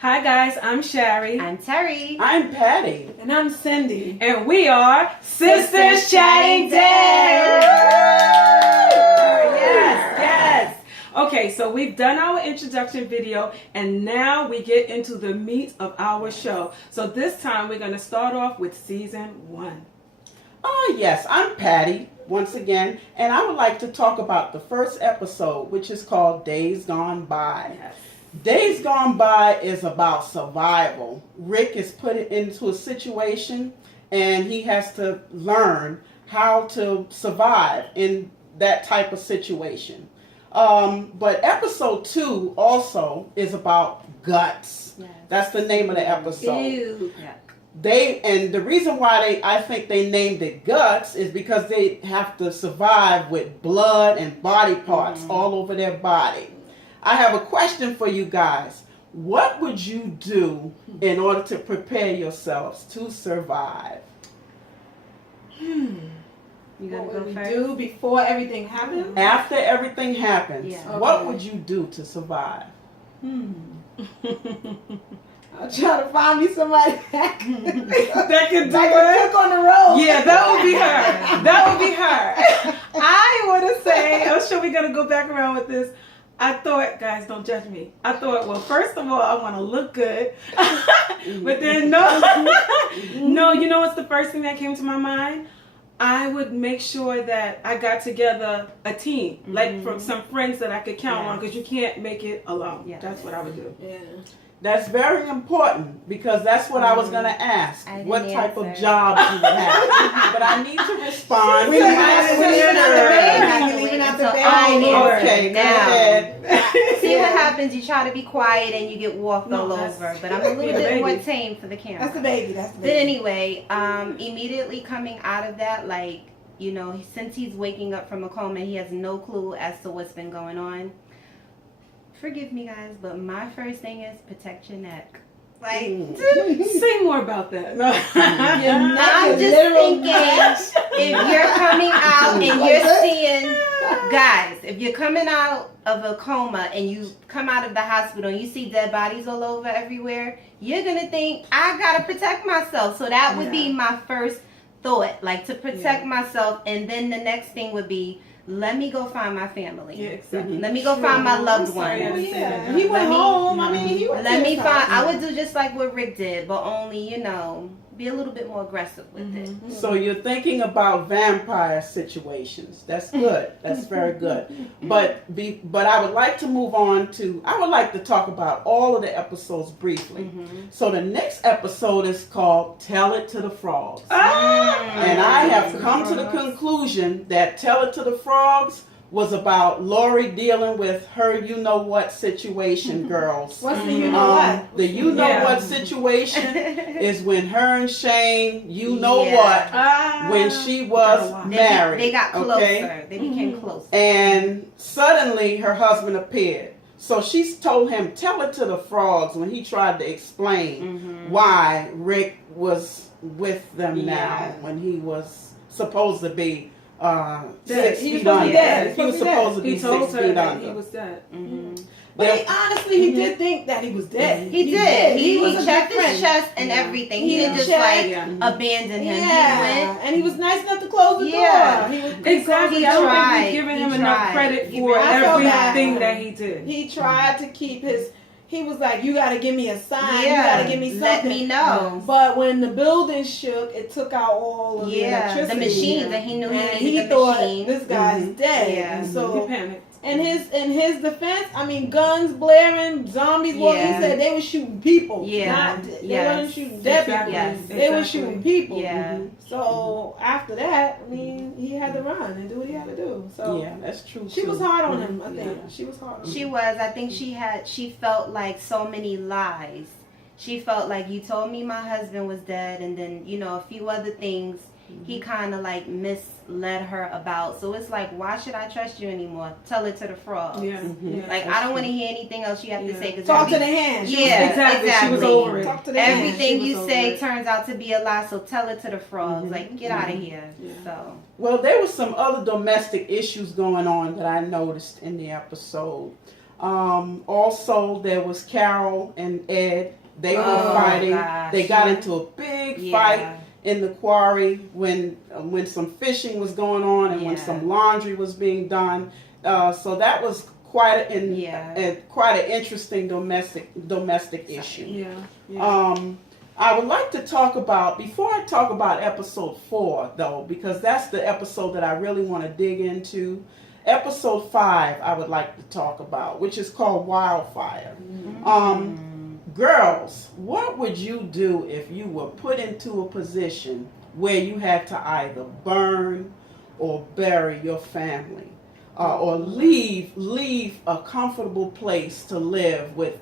Hi guys, I'm Shari. I'm Terry. I'm Patty. And I'm Cindy. And we are Sisters Chatting Dead. Yes. Okay, so we've done our introduction video and now we get into the meat of our show. So this time we're going to start off with season 1. Oh, yes, I'm Patty once again, and I would like to talk about the first episode, which is called Days Gone By. Yes. Days Gone By is about survival. Rick is put into a situation and he has to learn how to survive in that type of situation. But episode 2 also is about guts. Yes. That's the name of the episode. Ew. Yeah. And the reason why I think they named it Guts is because they have to survive with blood and body parts all over their body. I have a question for you guys. What would you do in order to prepare yourselves to survive? You gotta What go would we first? do before everything happened? After everything happens, Yeah. what Okay. would you do to survive? I'll try to find me somebody that That could do can it. cook on the road. Yeah, that would be her. That would be her. I want to say, I'm sure we're going to go back around with this. I thought, guys, don't judge me. I thought, well, first of all, I want to look good. But then, no, you know what's the first thing that came to my mind? I would make sure that I got together a team, like from some friends that I could count on, because you can't make it alone. Yes. That's what I would do. Yeah. That's very important because that's what I was going to ask. I didn't What type of answer. jobs you would have. But I need to respond. We're to leaving my out the sister. baby. You're leaving out the baby. Okay, go ahead. See what happens, you try to be quiet and you get walked No, all that's- over. But I'm a little Yeah, the bit more baby. tame for the camera. That's the baby. That's the But baby. anyway, immediately coming out of that, like, you know, since he's waking up from a coma, he has no clue as to what's been going on. Forgive me, guys, but my first thing is protect your neck. Like, Say more about that. I'm just thinking, if you're coming out and you're seeing, guys, if you're coming out of a coma and you come out of the hospital and you see dead bodies all over everywhere, you're going to think, I got to protect myself. So that would be my first thought, like to protect myself. And then the next thing would be, let me go find my family. Yeah, exactly. Let me go find my loved I'm sorry, I ones. didn't say Yeah. that. He went Let me- home. I mean, he went Let to me his find. house. I would do just like what Rick did, but only, you know, be a little bit more aggressive with it. So you're thinking about vampire situations. That's good. That's very good. But I would like to move on to, I would like to talk about all of the episodes briefly. So the next episode is called Tell It to the Frogs. And I have come to the conclusion that Tell It to the Frogs was about Lori dealing with her you-know-what situation, girls. What's the you know what? The you-know-what Yeah. situation is when her and Shane, you-know-what, Ah, when she gotta was watch. married. They got closer. okay? They became closer. And suddenly her husband appeared. So she told him, tell it to the frogs when he tried to explain why Rick was with them now when he was supposed to be Dead. 6 He was feet supposed to under. be dead. He was supposed to be He told 6 her feet that under. he was dead. But he, honestly, he did think that he was dead. He did. He was a checked good his friend. chest and everything. He didn't just checked. like Yeah. abandon him. Yeah, and he was nice enough to close the Yeah. door. He was Exactly. I don't think tried. we've given He him enough tried. credit He for really I felt bad. everything that he did. He tried to keep his. He was like, "You got to give me a sign. You Yeah. got to give me something." Let me know. But when the building shook, it took out all of the Yeah, electricity. the machines, and he knew he And needed he the thought machine. this guy's dead. Yeah. And He so, panicked. in his defense, I mean, guns blaring, zombies walking. Yeah. He said they were shooting people. Yeah. Not, they Yes. weren't shooting dead Exactly. people. Yes. They were Exactly. shooting people. Yeah. So after that, I mean, he had to run and do what he had to do. So Yeah, that's true she too. was hard on him. I think Yeah. she was hard on him. She was. I think she felt like so many lies. She felt like you told me my husband was dead, and then, you know, a few other things he kind of like misled her about. So it's like, why should I trust you anymore? Tell it to the frogs. Yeah. yeah. Like, I don't want to hear anything else you have to Yeah. say. Cause Talk to every- the hand. She was- Yeah, Exactly. She was exactly. over it. Talk to the hand. Everything She you was say over it. turns out to be a lie, so tell it to the frogs. Like, get out of here. Yeah. So, Well, there was some other domestic issues going on that I noticed in the episode. Also, there was Carol and Ed. They were Oh, fighting. gosh. They got into a big fight in the quarry when some fishing was going on and when some laundry was being done. So that was quite an interesting domestic issue. Yeah. I would like to talk about, before I talk about episode 4 though, because that's the episode that I really want to dig into. Episode 5 I would like to talk about, which is called Wildfire. Girls, what would you do if you were put into a position where you had to either burn or bury your family? Or leave a comfortable place to live with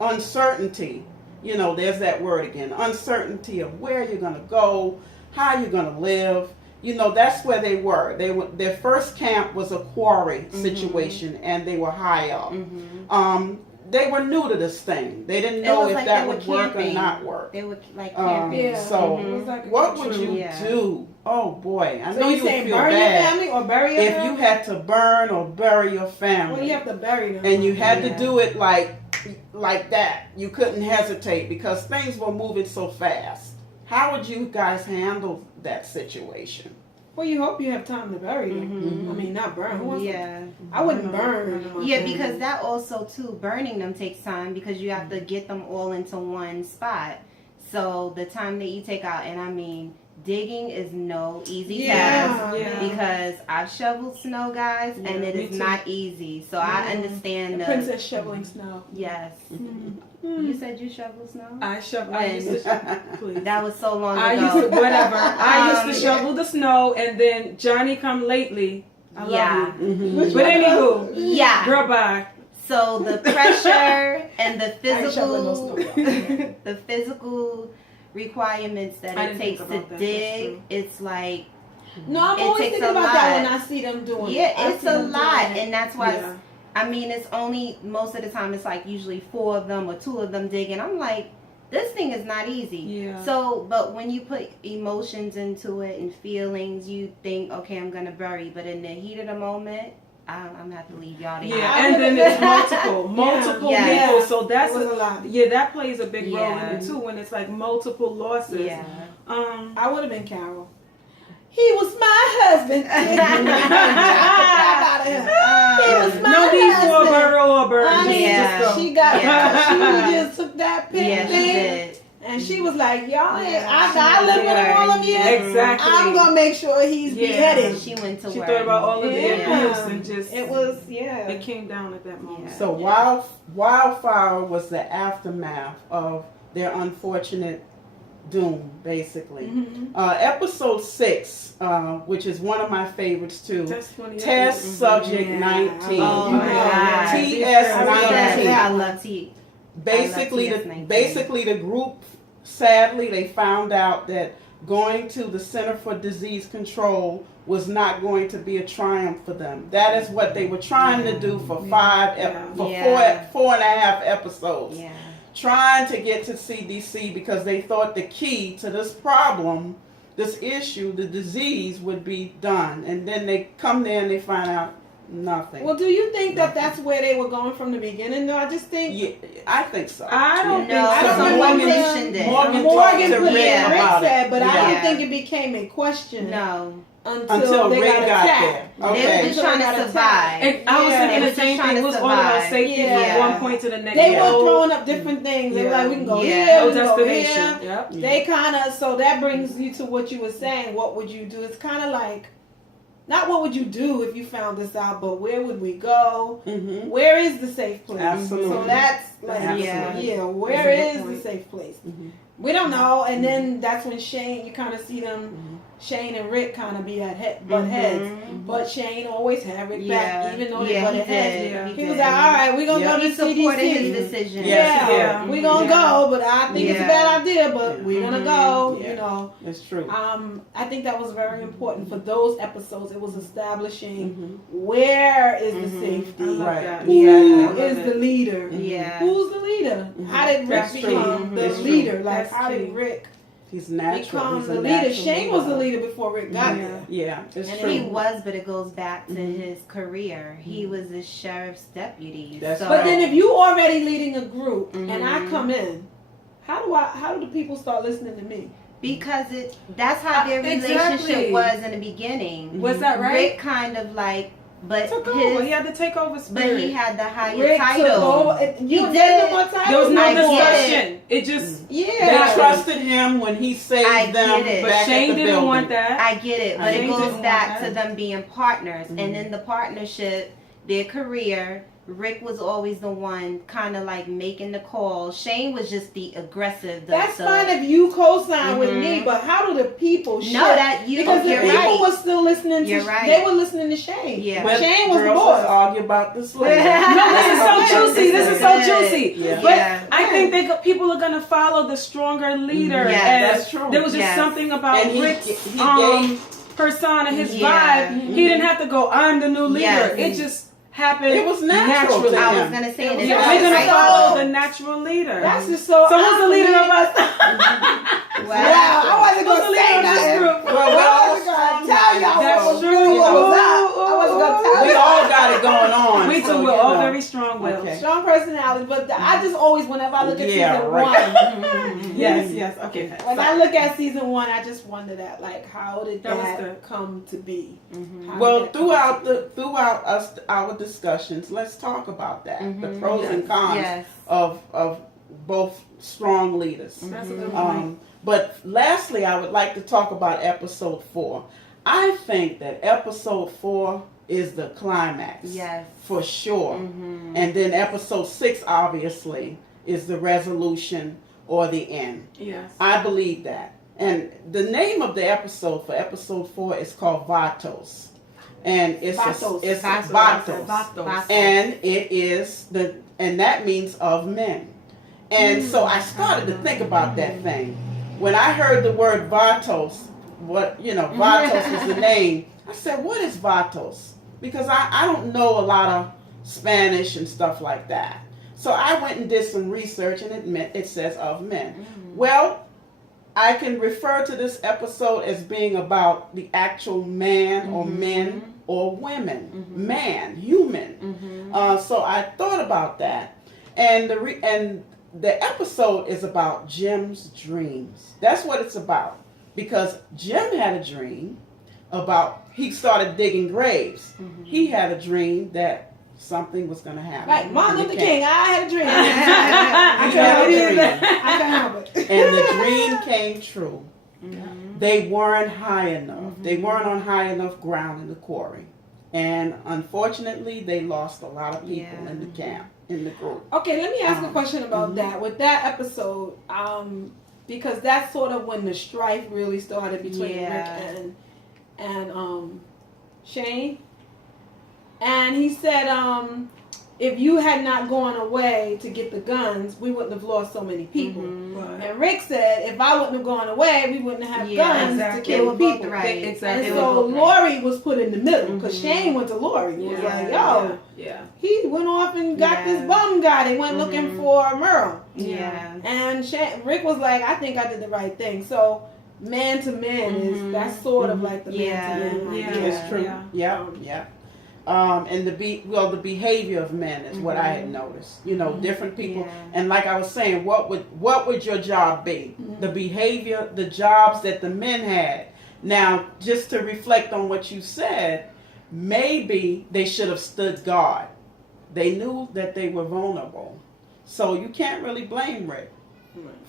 uncertainty. You know, there's that word again, uncertainty of where you're going to go, how you're going to live. You know, that's where they were. Their first camp was a quarry situation, and they were high up. They were new to this thing. They didn't know if that would work or not work. They would like camping. So, what would you do? Oh boy, I know you would feel bad. Burn your family or bury your family? If you had to burn or bury your family. Well, you have to bury them. And you had to do it like that. You couldn't hesitate because things were moving so fast. How would you guys handle that situation? Well, you hope you have time to bury them. I mean, not burn. Who wants to- I Mm-hmm. wouldn't burn. Yeah, because that also too, burning them takes time because you have to get them all into one spot. So the time that you take out, and I mean, digging is no easy task because I've shoveled snow, guys, and it is not easy. So I understand the princess shoveling snow. Yes. You said you shovel snow? I used to shovel. Please. That was so long ago. I used to shovel the snow, and then Johnny come lately. I love you. But anywho, girl, bye. So the pressure and the physical, the physical requirements that it takes to dig, it's like no, I'm always thinking about that when I see them doing it. Yeah, it's a lot, and that's why. I mean, it's only most of the time it's like usually 4 of them or 2 of them digging. I'm like, this thing is not easy. Yeah. So, but when you put emotions into it and feelings, you think, okay, I'm gonna bury. But in the heat of the moment, I'm gonna have to leave y'all to and then it's multiple people. So that's a lot. Yeah, that plays a big role in it too when it's like multiple losses. Yeah. I would have been Carol. He was my husband. No need for a burrow or burn. She just took that pit thing. She did. And she was like, y'all, I live with all of you. Exactly. I'm going to make sure he's beheaded. She went to She work. thought about all of the abuse and just, it was, it came down at that moment. So Wildfire was the aftermath of their unfortunate doom, basically. Episode 6, which is one of my favorites too. Test Subject 19. Oh my God. TS19. I love T. Basically, the group, sadly, they found out that going to the Center for Disease Control was not going to be a triumph for them. That is what they were trying to do for 4.5 episodes. Yeah. Trying to get to CDC because they thought the key to this problem, this issue, the disease would be done. And then they come there and they find out nothing. Well, do you think that that's where they were going from the beginning? No, I just think... Yeah, I think so. I don't think so. I don't Morgan Morgan talked to put Rick it, Rick about said, it. but I don't think it became a question. No. Until they Rick got got attacked. there. Okay. They were just trying to survive. And I was thinking the same thing. It was all about safety from one point to the next. They were throwing up different things. They were like, we can go here, no we can go destination. here. They kind of, so that brings you to what you were saying. What would you do? It's kind of like, not what would you do if you found this out, but where would we go? Where is the safe place? Absolutely. So that's like, where is the safe place? We don't know. And then that's when Shane, you kind of see them, Shane and Rick kind of be at butt heads. But Shane always had Rick back, even though they butted heads. He was like, all right, we're going to go to CDC. He supported his decision. We're going to go, but I think it's a bad idea, but we're going to go, you know. It's true. I think that was very important for those episodes. It was establishing where is the safety. Who is the leader? Yeah. Who's the leader? How did Rick become the leader? Like, how did Rick He's natural. become He's a the leader. natural Shane was the leader before Rick got there. Yeah, it's And true. He was, but it goes back to Mhm. his career. He was the sheriff's deputy. That's so, But then if you already leading a group and I Mhm. come in, how do the people start listening to me? because that's how their relationship Exactly. was in the beginning. Was that right? Rick kind of like, but Took over. He his, had to take over but spirit. he had the higher Rick took title. over. You He did did. no more title. there was no I get discussion. It just. They Yeah. trusted him when he saved I them get it. But back Shane at the didn't building. want that. I get it, but I it think goes didn't back want to that. them being partners, Mhm. and in the partnership, their career. Rick was always the one kind of like making the call. Shane was just the aggressive. That's fine if you co-sign with me, Mhm. but how do the people shift? No, that you. Because the You're people right. were still listening to You're right. they were listening to Shane. Yeah. But Shane was the girls, boss. let's argue about this later. No, this is so juicy. This is so juicy. Yeah. But Yeah. I think people are gonna follow the stronger leader. Yes. and That's true. There was just Yes. something about And he Rick's gave- persona, his Yeah. vibe. He didn't have to go, I'm the new leader. Yes. It just happened. It was natural naturally. to I him. was gonna say it. Yeah, It's we're gonna right. follow the natural leader. That's just so. So who's the leader of us? Wow. I wasn't Who's the gonna leader say of this nothing. group? Well, I we're all wasn't gonna strong tell y'all leaders. That's what was true. true, what was up. I wasn't gonna tell We you. all got it going on. We so, too. We're you all know. very strong-willed. Okay. Strong personality, but I just always, whenever I look at Yeah, season right. one, Yes, yes. Okay. when I look at season one, I just wonder that, like, how did That was that good. come to be? Mhm. How Well, did that come to be? throughout our discussions, let's talk about that. The Mhm. pros and cons Yes. of both strong leaders. That's a good point. But lastly, I would like to talk about episode 4. I think that episode 4 is the climax. Yes. For sure. Mhm. And then episode 6, obviously, is the resolution or the end. Yes. I believe that. And the name of the episode for episode 4 is called Vatos. And it's Vatos. it's Vatos. Vatos. And it is and that means of men. And so I started to think about that thing. When I heard the word Vatos, Vatos was the name, I said, what is Vatos? Because I don't know a lot of Spanish and stuff like that. So I went and did some research, and it says of men. Mhm. Well, I can refer to this episode as being about the actual man or men or women, man, human. Mhm. So I thought about that, and the episode is about Jim's dreams. That's what it's about, because Jim had a dream about he started digging graves. Mhm. He had a dream that something was going to happen. Like Martin And it Luther came. King, I had a dream. He I had can't a help it. dream, I can't help it. and the dream came true. Mhm. They weren't high enough. They weren't on high enough ground in the quarry. And unfortunately, they lost a lot of people Yeah. in the camp, in the group. Okay, let me ask a question about Mhm. that. With that episode, because that's sort of when the strife really started between Yeah. Rick and Shane. And he said, if you had not gone away to get the guns, we wouldn't have lost so many people. Mhm. Right. And Rick said, if I wouldn't have gone away, we wouldn't have Yeah, guns exactly. to They kill were the both people. right. Exactly. And They so were both right. Lori was put in the middle because Mhm. Shane went to Lori. He was Yeah. like, yo, Yeah. he went off and got Yeah. this bum guy. They went looking Mhm. for Merle. Yeah. And Rick was like, I think I did the right thing. So man to man is that's sort of like the Yeah. man to man. Yeah. idea. It's true. Yeah. Yeah. And the behavior of men is what I had noticed. Different people. Yeah. And like I was saying, what would your job be? Mhm. The behavior, the jobs that the men had. Now, just to reflect on what you said, maybe they should have stood guard. They knew that they were vulnerable. So you can't really blame Rick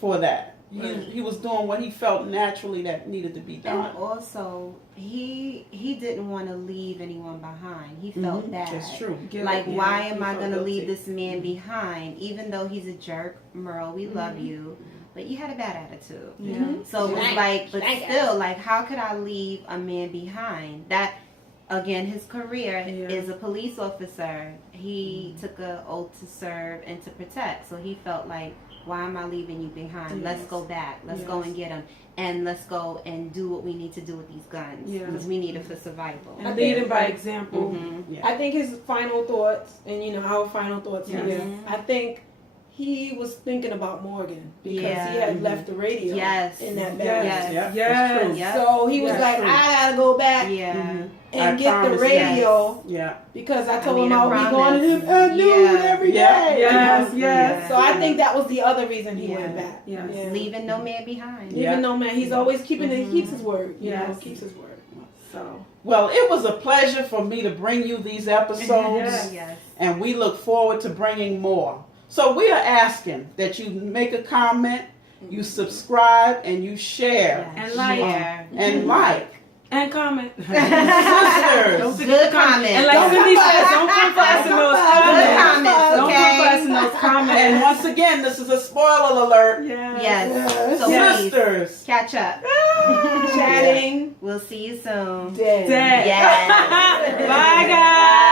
for that. He was doing what he felt naturally that needed to be done. And also, he didn't want to leave anyone behind. He felt bad. That's true. Like, Yeah, why he am I felt going to leave guilty. this man behind? Even though he's a jerk, Merle, we love you. But you had a bad attitude. Yeah. So it was Right. like, but Right. still, like, how could I leave a man behind? That, again, his career Yeah. is a police officer. He took an oath to serve and to protect. So he felt like, why am I leaving you behind? Let's Yes. go back. Let's go Yes. and get him. And let's go and do what we need to do with these guns. Yeah. Because we need it for survival. And leading by example. Mhm. Yeah. I think his final thoughts, and our final thoughts Yes. here, Mhm. I think he was thinking about Morgan because Yeah. he had left the radio Yes. in that Yes. band. Yes. Yeah, Yes. that's true. Yep. So he was Yes. like, True. I gotta go back Yeah. Mhm. and I get the promise, radio Yeah. because I I told mean, him I I'll be promise. going to him at noon Yeah. every day. Yeah. Yes, yes. So I think that was the other reason he Yeah. went back. Yes. Yeah. Leaving no man behind. Yeah. Even though, man, he's always keeping it. He keeps his word. You know, Yes. keeps his word. So Well, it was a pleasure for me to bring you these episodes, Yes. Yes. and we look forward to bringing more. So we are asking that you make a comment, you subscribe, and you share And like. Share. and like. and comment. Sisters. Don't forget Good to comment. comment. And like Cindy says, don't come for us in those Good comments. comments, Don't come for us okay? in those And comments. once again, this is a spoiler alert. Yes. Yes. So Yes. please, Sisters. catch up. Chatting We'll see you soon. day. Day. Yes. Bye, guys.